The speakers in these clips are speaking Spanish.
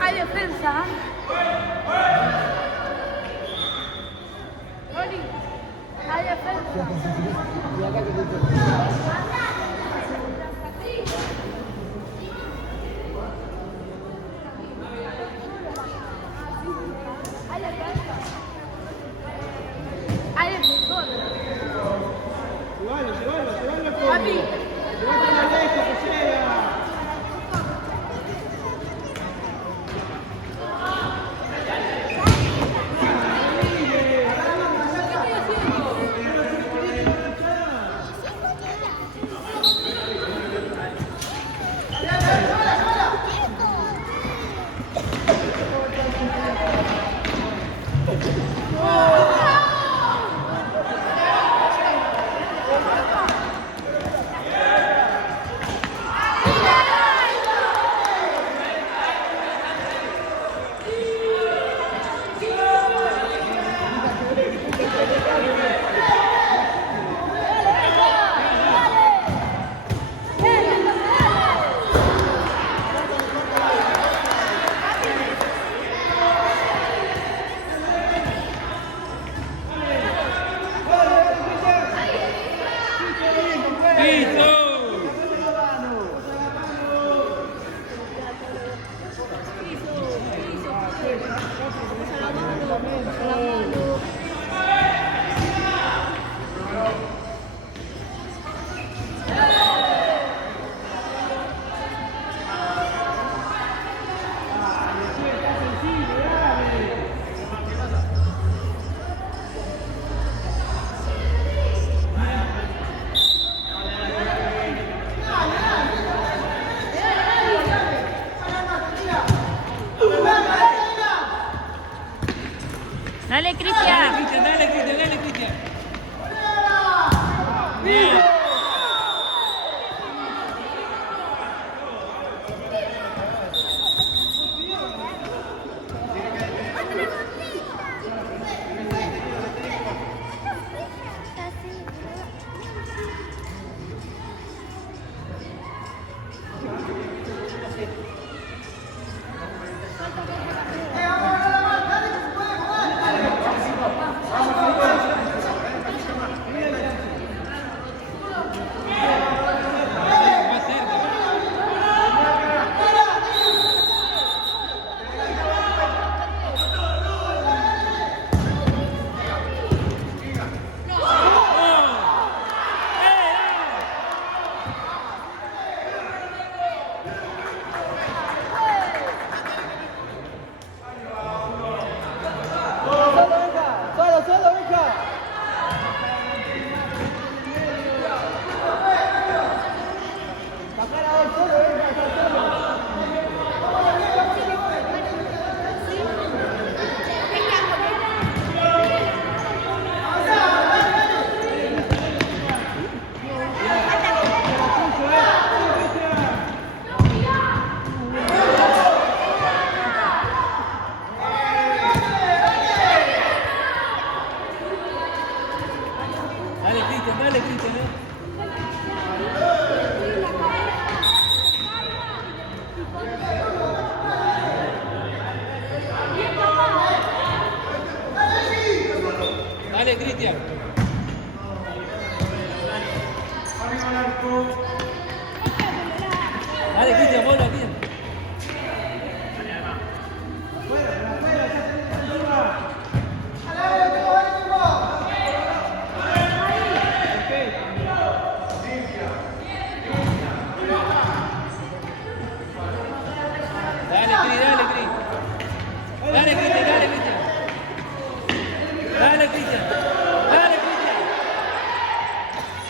Hay defensa. Oli, hay defensa. Hay defensor. Llévalo, Papi. llévalo lejos, que sea. Dale, Cristian. Dale, Cristian. Bien. Dale, Cristian. Dale, Cristian. Dale, Cristian, bola, bien.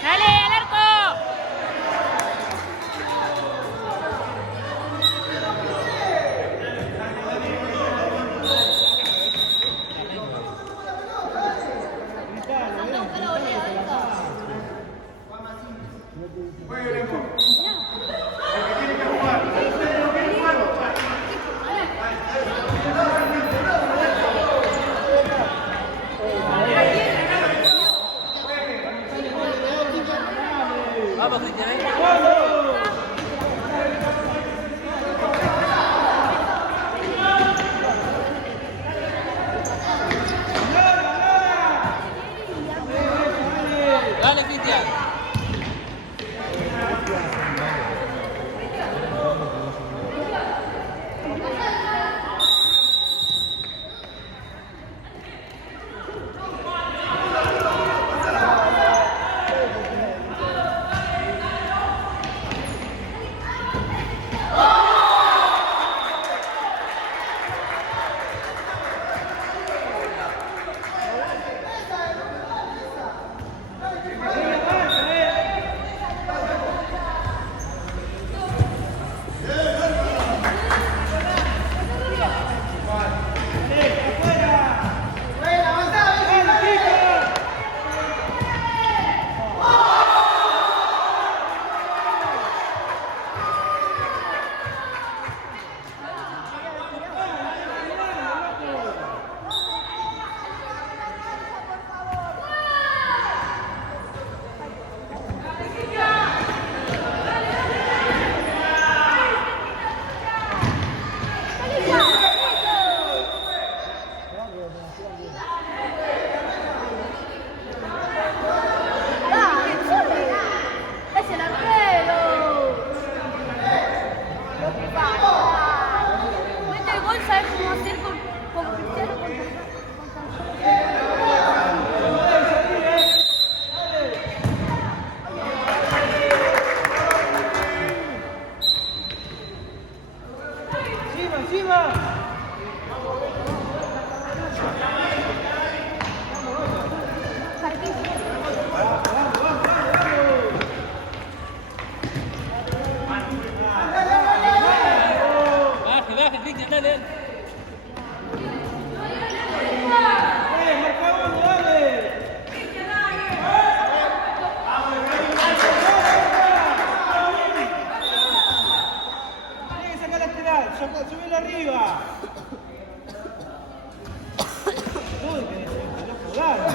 Dale, al arco. Baje, baje, Cristian, dale, dale. Marca uno, dale. Tiene que sacar lateral, subirlo arriba. Uy, que loco, dale.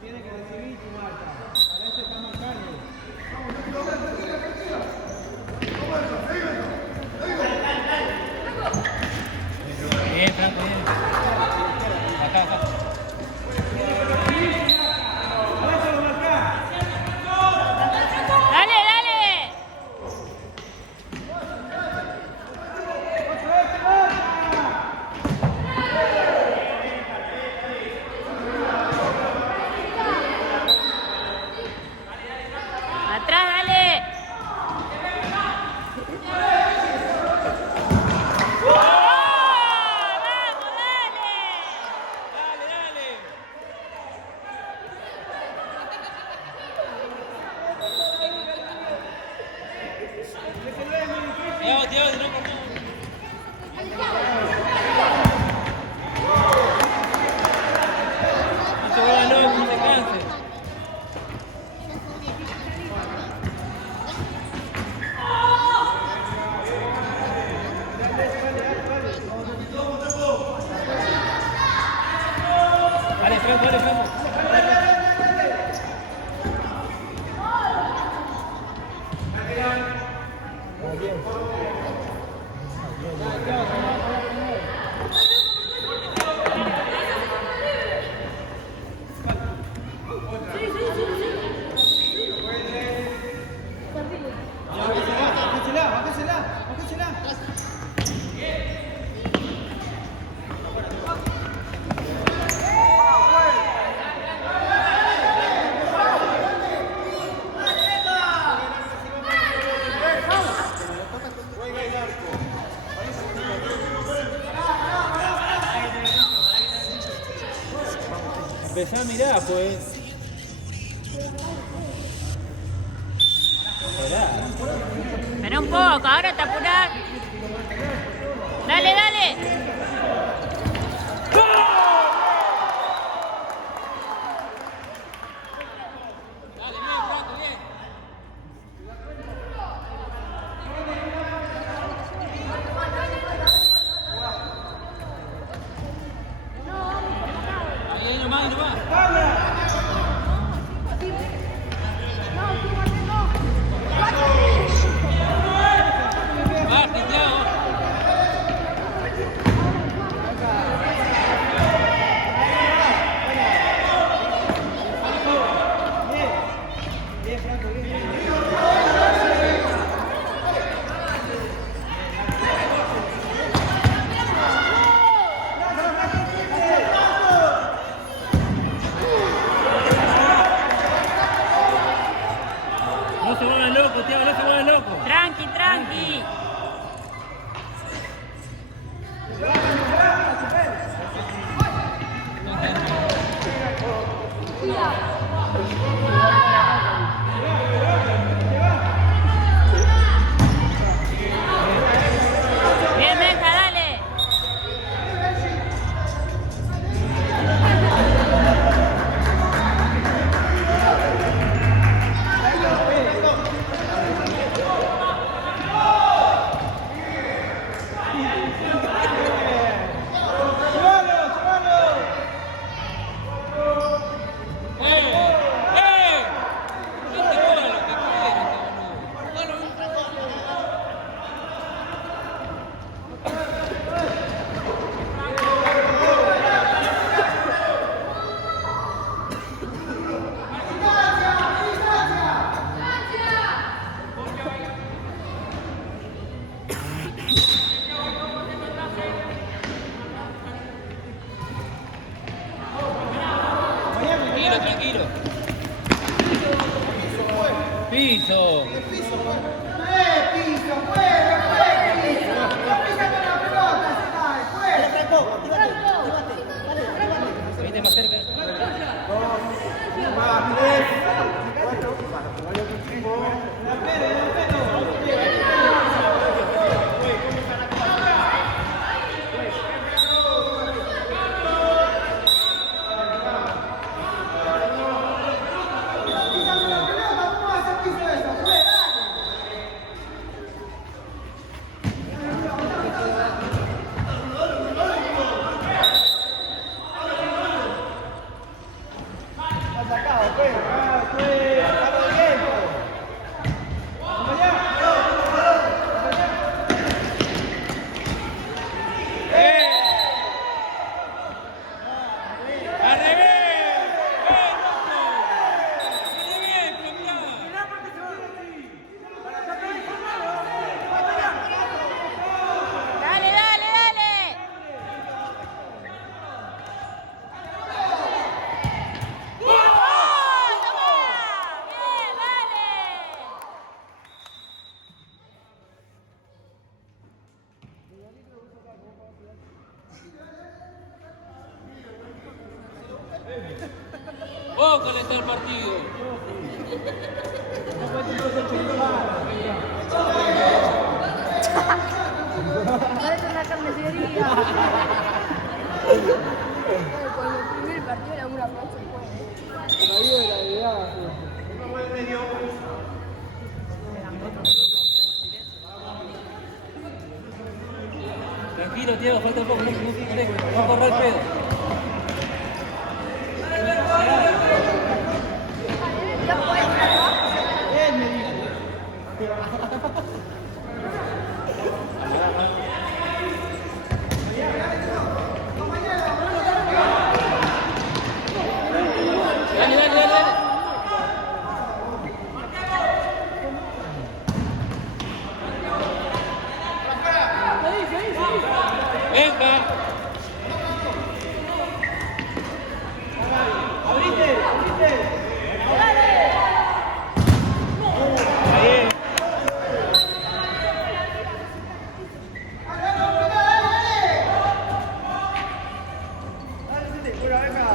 Tiene que recibir tu marca. Para eso está marcando. Bien, Franco, bien. Acá, acá. Para eso lo marcás. Dale, dale. ¡Otra vez te marca! Atrás, dale. ¡Oh! ¡Vamos, dale! Dale, dale. Llévate, llévate, no por nada. No se vuelva loco, no se canse. Dale, Franco, dale, Franco. Bájasela, bájasela, bájasela. Empezá a mirar, pues. Espera un poco, ahora te apurás. Dale, dale. Dale, bien, Franco, bien. Ahí nomás, ahí nomás. Baja, Thiago. piso. Piso, fuera, piso. No pisate la pelota, se cae, fuera. Vete más cerca. Dale, dale, dale. ¡Oh, tomá! Bien, dale. Póngale todo el partido. Parece una carnicería. Cuando el primer partido era una plaza. Tranquilo, Diego, falta poco. No corra el pedo. Dale, dale, dale, dale. Venga. Abrite. Ahí. Dale, fuera, venga.